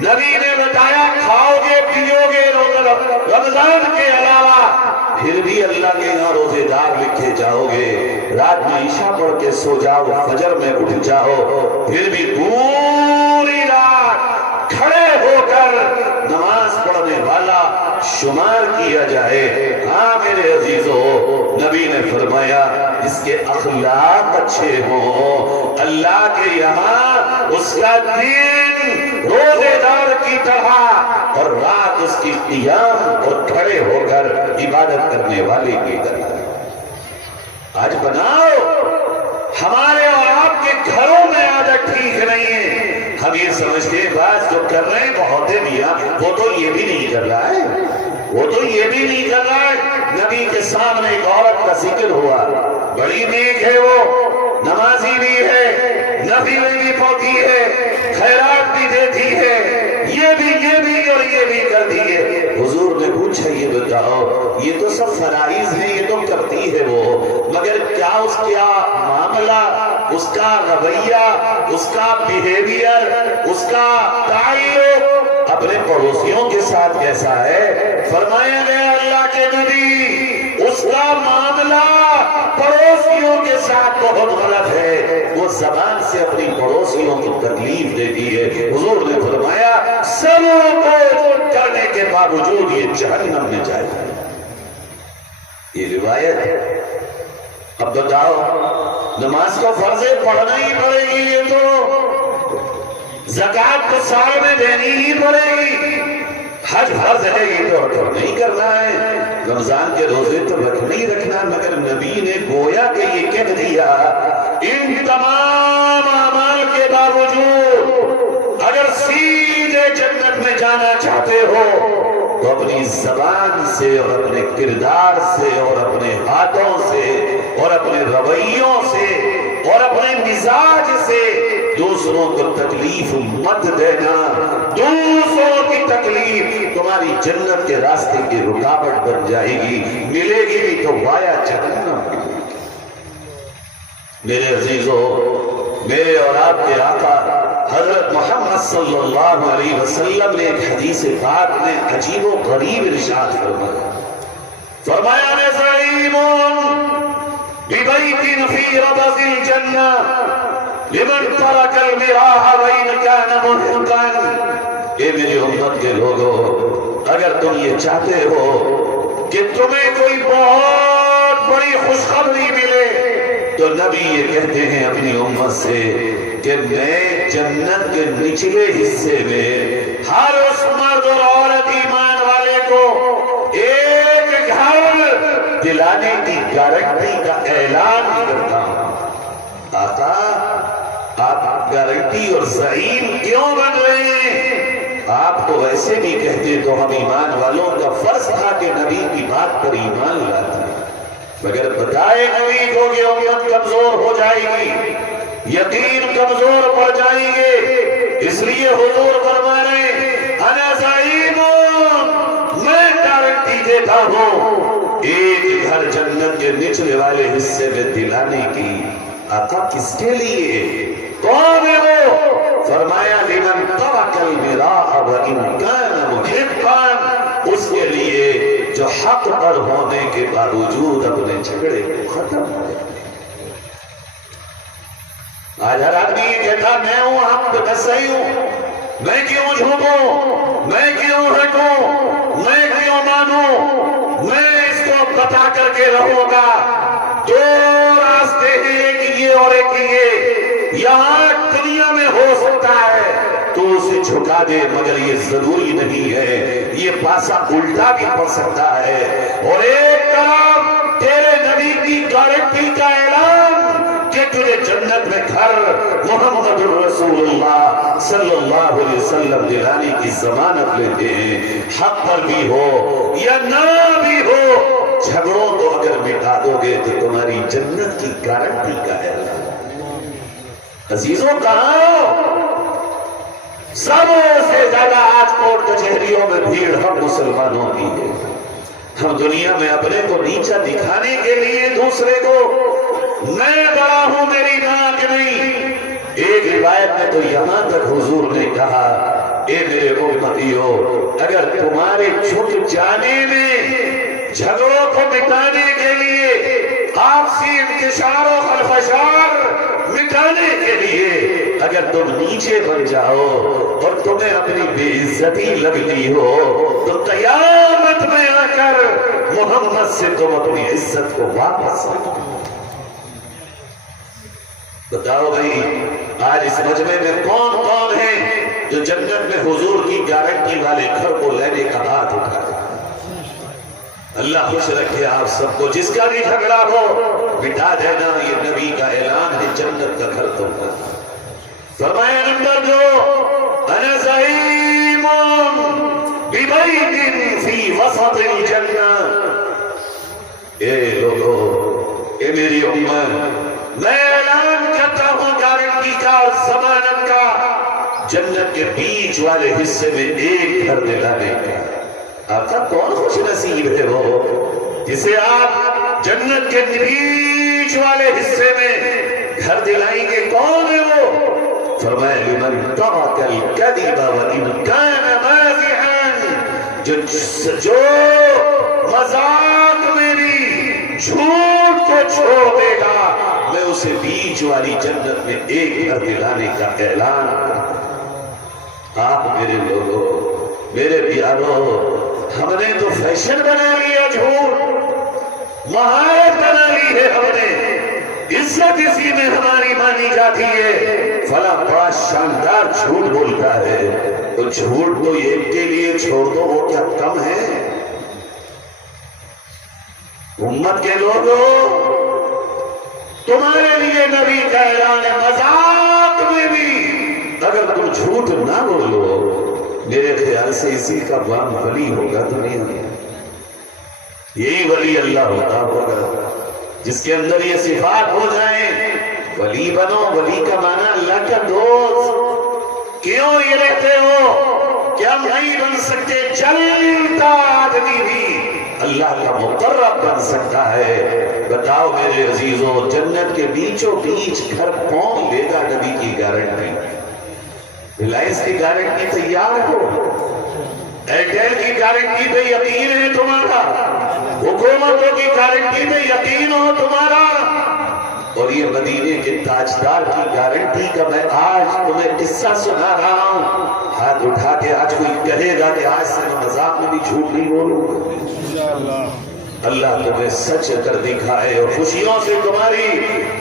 نبی نے بتایا کھاؤ گے پیو گے رمضان کے علاوہ پھر بھی اللہ کے یہاں روزے دار لکھے جاؤ گے، رات میں عشاء پڑھ کے سو جاؤ، فجر میں اٹھ جاؤ، پھر بھی پوری رات کھڑے ہو کر نماز پڑھنے والا شمار کیا جائے۔ ہاں میرے عزیزو، نبی نے فرمایا اس کے اخلاق اچھے ہوں، اللہ کے یہاں اس کا دین روزے دار کی طرح اور رات اس کی قیام اور کھڑے ہو کر عبادت کرنے والے کی طرح۔ آج بناؤ، ہمارے اور آپ کے گھروں میں عادت ٹھیک نہیں ہے۔ ہم یہ سمجھتے ہیں بات جو کر رہے ہیں بہت ہے میاں، وہ تو یہ بھی نہیں کر رہا ہے، وہ تو یہ بھی نہیں کر رہا ہے۔ نبی کے سامنے ایک عورت کا ذکر ہوا، بڑی نیک ہے، وہ نمازی بھی ہے، نفل بھی پڑھتی ہے، خیرات بھی دیتی ہے، یہ بھی اور یہ بھی کرتی ہے۔ حضور نے پوچھا یہ بتاؤ یہ تو سب فرائض ہیں، یہ تو کرتی ہے وہ، مگر کیا اس کا معاملہ، اس کا رویہ، اس کا بیہیویئر، اس کا تعلق اپنے پڑوسیوں کے ساتھ کیسا ہے؟ فرمایا گیا اللہ کے نبی اس کا معاملہ پڑوسیوں کے ساتھ بہت غلط ہے، وہ زبان سے اپنی پڑوسیوں کو تکلیف دیتی ہے۔ حضور نے فرمایا سب کو کرنے کے باوجود یہ جہنم میں جائے گا۔ یہ روایت ہے۔ اب بتاؤ نماز کو فرض پڑھنا ہی پڑے گی، یہ تو زکوٰۃ تو سال میں دینی ہی پڑے گی، حج فرض ہے یہ تو نہیں کرنا ہے، رمضان کے روزے تو رکھنا ہی رکھنا، مگر نبی نے گویا کہ یہ کہہ دیا ان تمام اعمال کے باوجود اگر سیدھے جنت میں جانا چاہتے ہو تو اپنی زبان سے اور اپنے کردار سے اور اپنے ہاتھوں سے اور اپنے رویوں سے اور اپنے مزاج سے دوسروں کو تکلیف مت دینا۔ دوسروں کی تکلیف تمہاری جنت کے راستے کی رکاوٹ بن جائے گی، ملے گی بھی تو وایا جہنم۔ میرے عزیزو، میرے اور آپ کے آقا حضرت محمد صلی اللہ علیہ وسلم نے ایک حدیث پاک میں عجیب و غریب ارشاد فرمایا، فرمایا میں زعیم ببیت فی ربض الجنہ لمن ترک المراح وإن كان محقا۔ اے میری امت کے لوگوں، اگر تم یہ چاہتے ہو کہ تمہیں کوئی بہت بڑی خوشخبری ملے تو نبی یہ کہتے ہیں اپنی امت سے کہ میں جنت کے نچلے حصے میں ہر اس مرد اور عورت ایمان والے کو ایک گھر دلانے کی گارنٹی کا اعلان کرتا ہوں۔ آقا آپ گارنٹی اور زعیم کیوں بن رہے ہیں؟ آپ تو ویسے بھی کہتے تو ہم ایمان والوں کا فرض تھا کہ نبی کی بات پر ایمان لاتے، مگر بتائے نبی کو کہ امت کمزور ہو جائے گی، یقین کمزور پڑ جائیں گے، اس لیے حضور فرما رہے انا زعیم، میں گارنٹی دیتا ہوں ایک گھر جنت کے نچلے والے حصے میں دلانے کی آقا کس کے لیے؟ کون ہے وہ؟ فرمایا لمن ترک المراء وان کان محقا، اس کے لیے جو حق پر ہونے کے باوجود اپنے جھگڑے کو ختم کرے۔ آج ہر آدمی یہ کہتا میں ہوں، حق پہ صحیح ہوں، میں کیوں جھوٹوں، میں کیوں ہٹوں، میں کیوں مانوں، میں اس کو بتا کر کے رہوں گا۔ دو راستے ہیں، ایک یہ اور ایک یہ، یہاں دنیا میں ہو سکتا ہے تو اسے جھکا دے، مگر یہ ضروری نہیں ہے، یہ پاسا الٹا بھی پڑ سکتا ہے۔ اور ایک طرف تیرے نبی کی گارنٹی کا اعلان کہ تجھے جنت میں گھر محمد الرسول اللہ صلی اللہ علیہ وسلم دلانے کی ضمانت لیتے ہیں، حق پر بھی ہو یا نہ بھی ہو، جھگڑوں کو اگر مٹا دو گے تو تمہاری جنت کی گارنٹی کا اعلان۔ عزیزوں کہاں سب سے زیادہ آج کورٹ کچہریوں میں بھیڑ ہم مسلمانوں کی ہے۔ ہم دنیا میں اپنے کو نیچا دکھانے کے لیے دوسرے کو میں بڑا ہوں میری ناک نہیں۔ ایک روایت میں تو یہاں تک حضور نے کہا اے میرے امتیو، اگر تمہارے جھک جانے میں جھگڑوں کو مٹانے کے لیے، آپسی انتشار و خلفشار مٹانے کے لیے اگر تم نیچے بن جاؤ اور تمہیں اپنی بے عزتی لگتی ہو تو قیامت میں آ کر محمد سے تم اپنی عزت کو واپس لو۔ بتاؤ بھائی آج اس مجمع میں کون کون ہیں جو جنت میں حضور کی گارنٹی والے گھر کو لینے کا ہاتھ اٹھائے؟ اللہ خوش رکھے آپ سب کو، جس کا بھی جھگڑا ہو مٹا دینا، یہ نبی کا اعلان ہے، جنت کا گھر تم کا۔ فرمایا نمبر 2، انا زعیم ببیت فی وسط الجنہ۔ اے لوگو، اے میری امت، میں اعلان کرتا ہوں گارنٹی کا اور ضمانت کا، جنت کے بیچ والے حصے میں ایک گھر دلانے کا۔ آقا کون خوش نصیب ہے وہ جسے آپ جنت کے بیچ والے حصے میں گھر دلائیں گے؟ کون ہے وہ؟ فرمایا لمن ترک الکذب وان کان مازحا، جو مذاق میری جھوٹ کو چھوڑ دے گا، میں اسے بیچ والی جنت میں ایک گھر دلانے کا اعلان کرتا۔ آپ میرے لوگوں، میرے پیاروں، ہم نے تو فیشن بنا لیا جھوٹ، مہارت بنا لی ہے ہم نے، عزت اسی میں ہماری مانی جاتی ہے۔ فلاں بڑا شاندار جھوٹ بولتا ہے، تو جھوٹ تو ایک کے لیے چھوڑ دو، وہ کیا کم ہے؟ امت کے لوگوں، تمہارے لیے نبی کا اعلان ہے، مذاق میں بھی اگر تم جھوٹ نہ بولو، میرے خیال سے اسی کا بام ولی ہوگا دنیا میں۔ یہی ولی اللہ ہوتا ہوگا جس کے اندر یہ صفات ہو جائیں۔ ولی بنو، ولی کا معنی اللہ کا دوست۔ کیوں یہ رہتے ہو کہ ہم نہیں بن سکتے؟ چلتا آدمی بھی اللہ کا مقرب بن سکتا ہے۔ بتاؤ میرے عزیزوں، جنت کے بیچوں بیچ گھر کون لے گا نبی کی گارنٹی؟ ریلائنس کی گارنٹی تیار ہو، ایئرٹیل کی گارنٹی پہ یقین ہے تمہارا، حکومتوں کی گارنٹی پہ یقین ہو تمہارا، اور یہ مدینے کے تاجدار کی گارنٹی کا میں آج تمہیں قصہ سنا رہا ہوں۔ ہاتھ اٹھا کے آج کوئی کہے گا کہ آج سے میں مذاق میں بھی جھوٹ نہیں بولوں؟ اللہ تمہیں سچ کر دکھائے اور خوشیوں سے تمہاری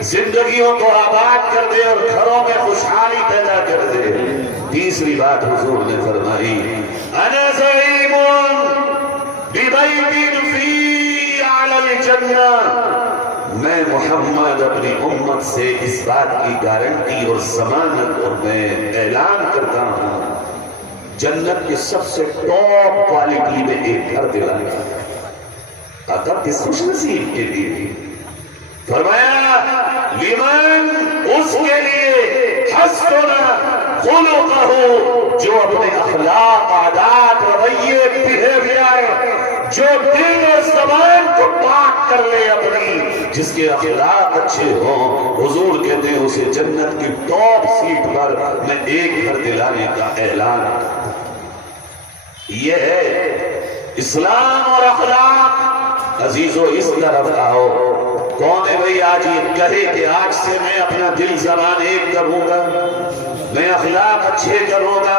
زندگیوں کو آباد کر دے اور گھروں میں خوشحالی پیدا کر دے۔ تیسری بات حضور نے فرمائی، انا زعیم ببیت فی اعلی الجنہ، میں محمد اپنی امت سے اس بات کی گارنٹی اور ضمانت اور میں اعلان کرتا ہوں، جنت کے سب سے ٹاپ کوالٹی میں ایک گھر دلانے کا۔ آقا کس خوش نصیب کے لیے؟ فرمایا لمن، اس کے لیے حسن خلقہ، جو اپنے اخلاق، عادات، رویے، بیہیویئر، جو دل اور زبان کو پاک کر لے اپنی، جس کے اخلاق اچھے ہوں، حضور کہتے ہیں اسے جنت کی ٹاپ سیٹ پر میں ایک گھر دلانے کا اعلان کرتا ہوں۔ یہ ہے اسلام اور اخلاق۔ عزیزو اس طرف آؤ، کون ہے بھئی آج یہ کہے کہ آج سے میں اپنا دل زبان ایک کروں گا، میں اخلاق اچھے کروں گا؟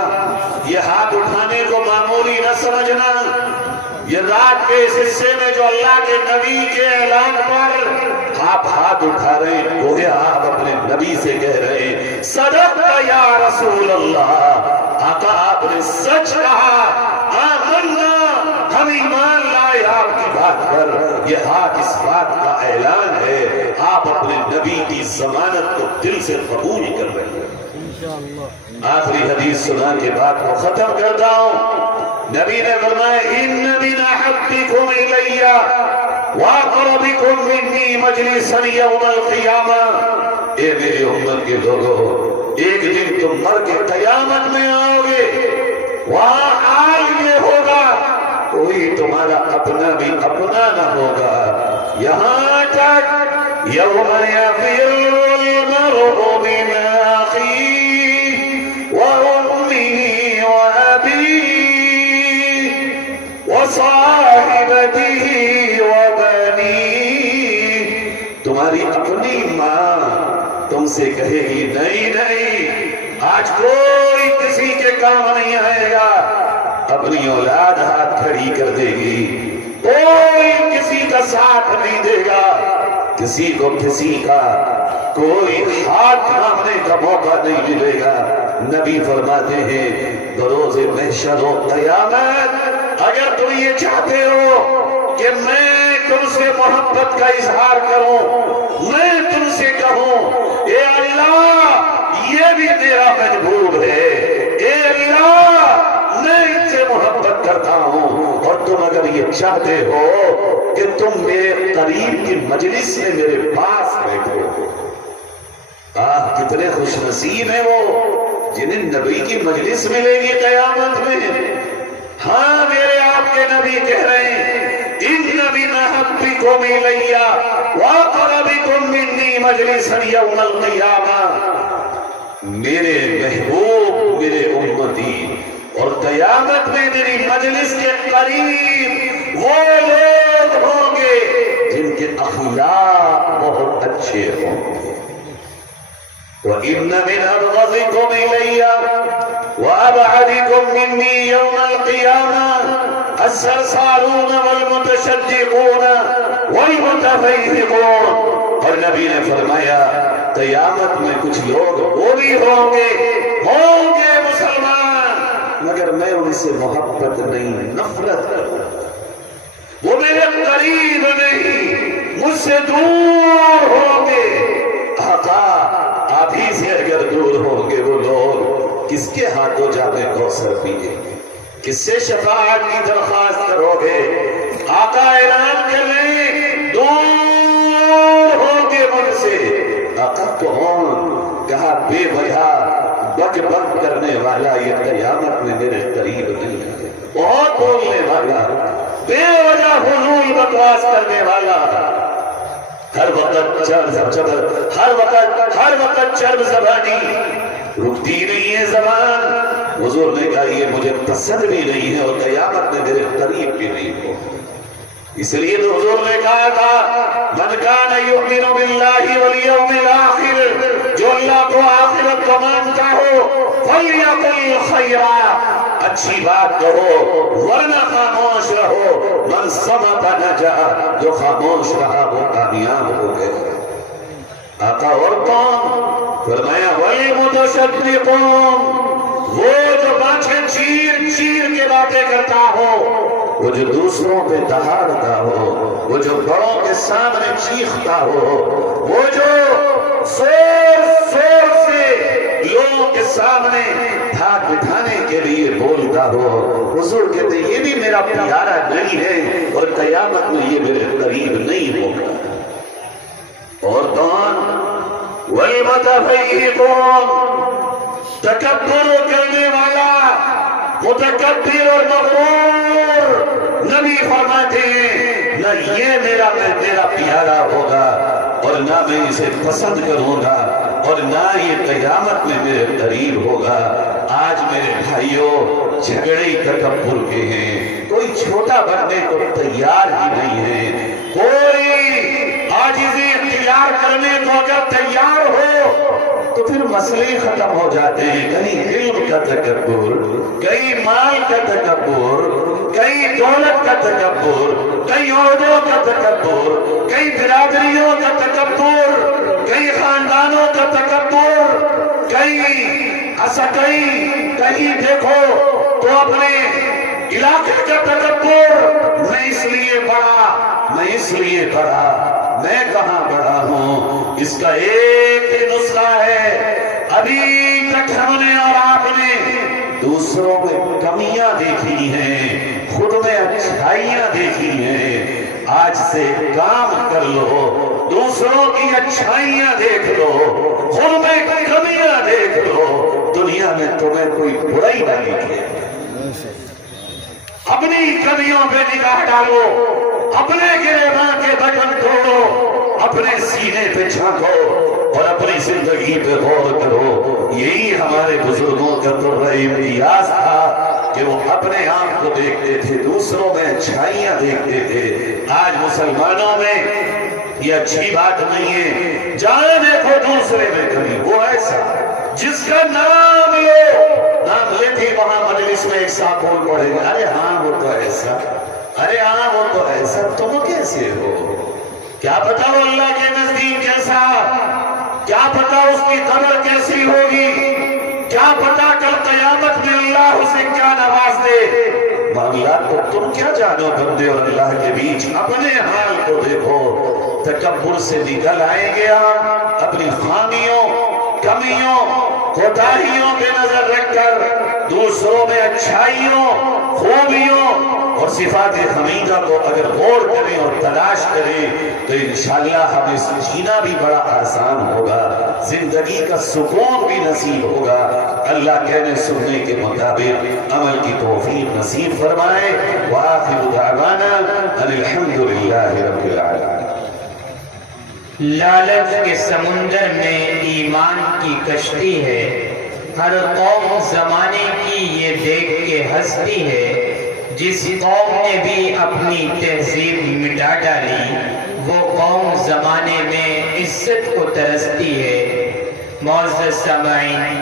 یہ ہاتھ اٹھانے کو معمولی نہ سمجھنا۔ یہ رات کے اس حصے میں جو اللہ کے نبی کے اعلان پر آپ ہاتھ اٹھا رہے ہیں، وہ آپ اپنے نبی سے کہہ رہے ہیں صدقت یا رسول اللہ، آقا آپ نے سچ کہا، آمنا، ہم ایمان لائے آپ کی بات پر۔ یہ ہاتھ اس بات کا اعلان ہے آپ اپنے نبی کی ضمانت کو دل سے قبول کر رہے ہیں۔ آخری حدیث سنا کے بعد کو ختم کرتا ہوں۔ نبی نے فرمایا ان من احبکم الی واقربکم منی مجلسا یوم القیامہ، اے میرے امت کے لوگوں، ایک دن تم مر کے قیامت میں آؤ گے، وہاں حال یہ ہوگا کوئی تمہارا اپنا بھی اپنا نہ ہوگا، یہاں تک یوم یفر المرء من اخیہ وأمه وأبيه وصاحبته وبنيه۔ تمہاری اپنی ماں تم سے کہے گی نہیں نہیں، آج کوئی کسی کے کام نہیں آئے گا، اپنی اولاد ہاتھ کھڑی کر دے گی، کوئی کسی کا ساتھ نہیں دے گا، کسی کو کسی کا کوئی ہاتھ تھامنے کا موقع نہیں ملے گا۔ نبی فرماتے ہیں بروز محشر و قیامت اگر تم یہ چاہتے ہو کہ میں تم سے محبت کا اظہار کروں، میں تم سے کہوں اے اللہ یہ بھی تیرا محبوب ہے، اے اللہ میں ان سے محبت کرتا ہوں، اور تم اگر یہ چاہتے ہو کہ تم میرے قریب کی مجلس میں میرے پاس بیٹھے ہو، کتنے خوش نصیب ہیں وہ جنہیں نبی کی مجلس ملے گی قیامت میں۔ ہاں میرے آپ کے نبی کہہ رہے ہیں ان من احبکم الی واقربکم منی مجلسا یوم القیامہ، میرے محبوب، میرے امتی، اور قیامت میں میری مجلس کے قریب وہ لوگ ہوں گے جن کے اخلاق بہت اچھے ہوں گے۔ وَإِنَّ مِنْ أَبْغَضِكُمْ إِلَيَّ وَأَبْعَدِكُمْ مِنِّي يَوْمَ الْقِيَامَةِ السَّرْسَارُونَ وَالْمُتَشَدِّقُونَ وَالْمُتَفَيْهِقُونَ۔ اور نبی نے فرمایا قیامت میں کچھ لوگ وہ بھی ہوں گے مسلمان، مگر میں ان سے محبت نہیں، نفرت کروں، وہ میرے قریب نہیں، مجھ سے دور ہوں گے۔ آقا آپ ہی سے اگر دور ہوں گے وہ لوگ کس کے ہاتھوں جامے کوثر پیئیں گے، کس سے شفاعت کی درخواست کرو گے؟ آقا اعلان کریں دور ہوں گے مجھ سے۔ آقا کون؟ کہا بے وجہ بک بک کرنے والا یہ قیامت میں میرے قریب نہیں ہے، بہت بولنے والا، بے وجہ فضول بکواس کرنے والا، ہر وقت چرب زبانی، رکتی نہیں ہے زبان۔ حضور نے کہا یہ مجھے پسند بھی نہیں ہے اور قیامت میں میرے قریب بھی نہیں ہو۔ اس لیے تو حضور نے کہا تھا من کان یؤمن باللہ والیوم الآخر، جو اللہ کو آخرت کو مانتا ہو فلیقل خیرا، اچھی بات کہو ورنہ خاموش رہو، من صمت نجا، جو خاموش رہا وہ کامیاب ہو گئے۔ آقا اور کون؟ فرمایا والمتشدقون، وہ جو بانچیں چیر چیر کے باتیں کرتا ہو، وہ جو دوسروں پہ دہاڑتا ہو، وہ جو بڑوں کے سامنے چیختا ہو، وہ جو زور زور سے لوگوں کے سامنے ہاتھ بٹھانے کے لیے بولتا ہو، حضور کہتے ہیں یہ بھی میرا پیارا نہیں ہے اور قیامت میں یہ میرے قریب نہیں ہوگا۔ اور کون؟ والمتفیقون، تکبر کرنے والا، متکبر اور مغرور، نہ کبھی فرماتے ہیں نہ یہ میرا پیارا ہوگا اور نہ میں اسے پسند کروں گا اور نہ یہ قیامت میں میرے قریب ہوگا۔ آج میرے بھائیوں جھگڑے تکبر کے ہیں، کوئی چھوٹا بننے کو تیار ہی نہیں ہے، کوئی عاجزی اختیار کرنے کو اگر تیار ہو تو پھر مسئلے ختم ہو جاتے ہیں۔ کہیں علم کا تکبر، کہیں مال کا تکبر، کہیں دولت کا تکبر، کہیں عہدوں کا تکبر، کہیں برادریوں کا تکبر، کہیں خاندانوں کا تکبر، کہیں دیکھو تو اپنے علاقے کا تکبر، میں اس لیے بڑا، میں کہاں بڑا ہوں۔ اس کا ایک ہی نسخہ ہے، ابھی تک ہم نے اور آپ نے دوسروں میں کمیاں دیکھی ہیں، خود میں اچھائیاں دیکھی ہیں۔ آج سے کام کر لو، دوسروں کی اچھائیاں دیکھ لو، خود میں کمیاں دیکھ لو، دنیا میں تمہیں کوئی برائی نہ دکھے۔ اپنی کمیوں پہ نگاہ ڈالو، اپنے گریباں کے بٹن توڑو، اپنے سینے پہ جھانکو اور اپنی زندگی پہ غور کرو۔ یہی ہمارے بزرگوں کا امتیاز تھا کہ وہ اپنے آپ کو دیکھتے تھے، دوسروں میں اچھائیاں دیکھتے تھے۔ آج مسلمانوں میں یہ اچھی بات نہیں ہے، جہاں دیکھو دوسرے میں کمی، وہ ایسا جس کا نام لیتی وہاں مجلس میں ایک صاحب بول پڑے گا، ارے ہاں وہ تو ایسا، ارے ہاں وہ تو ایسا، تم کیسے ہو؟ کیا پتا وہ اللہ کے نزدیک کیسا، کیا پتا اس کی قبر کیسی ہوگی، کیا پتا کل قیامت میں اللہ اسے کیا نواز دے۔ معاملات کو تم کیا جانو بندے اور اللہ کے بیچ، اپنے حال کو دیکھو۔ تکبر سے نکل آئیں گے ہم، اپنی خامیوں، کمیوں، کوتاہیوں پہ نظر رکھ کر دوسروں میں اچھائیوں، خوبیوں اور صفات حمیدہ کو اگر غور کریں اور تلاش کریں تو انشاءاللہ ہمیں جینا بھی بڑا آسان ہوگا، زندگی کا سکون بھی نصیب ہوگا۔ اللہ کہنے سننے کے مطابق عمل کی توفیق نصیب فرمائے۔ وآخر دعوانا ان الحمدللہ رب العالمین۔ لالچ کے سمندر میں ایمان کی کشتی ہے، ہر قوم زمانے کی یہ دیکھ کے ہنستی ہے۔ جس قوم نے بھی اپنی تہذیب مٹا ڈالی وہ قوم زمانے میں عزت کو ترستی ہے۔ معزز سامعین،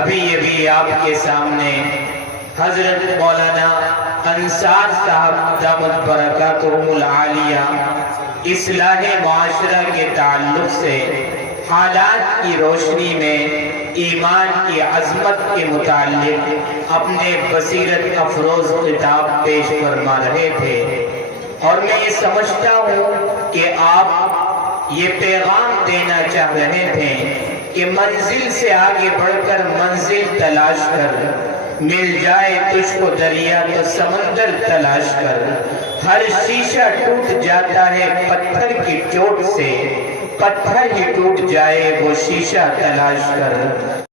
ابھی آپ کے سامنے حضرت مولانا انصار صاحب دامت برکاتہم العالیہ اصلاح معاشرہ کے تعلق سے حالات کی روشنی میں ایمان کی عظمت کے متعلق اپنے بصیرت افروز خطاب پیش فرما رہے تھے، اور میں یہ سمجھتا ہوں کہ آپ یہ پیغام دینا چاہ رہے تھے کہ منزل سے آگے بڑھ کر منزل تلاش کر، مل جائے تجھ کو دریا تو سمندر تلاش کر، ہر شیشہ ٹوٹ جاتا ہے پتھر کی چوٹ سے، پتھر ہی ٹوٹ جائے وہ شیشہ تلاش کر۔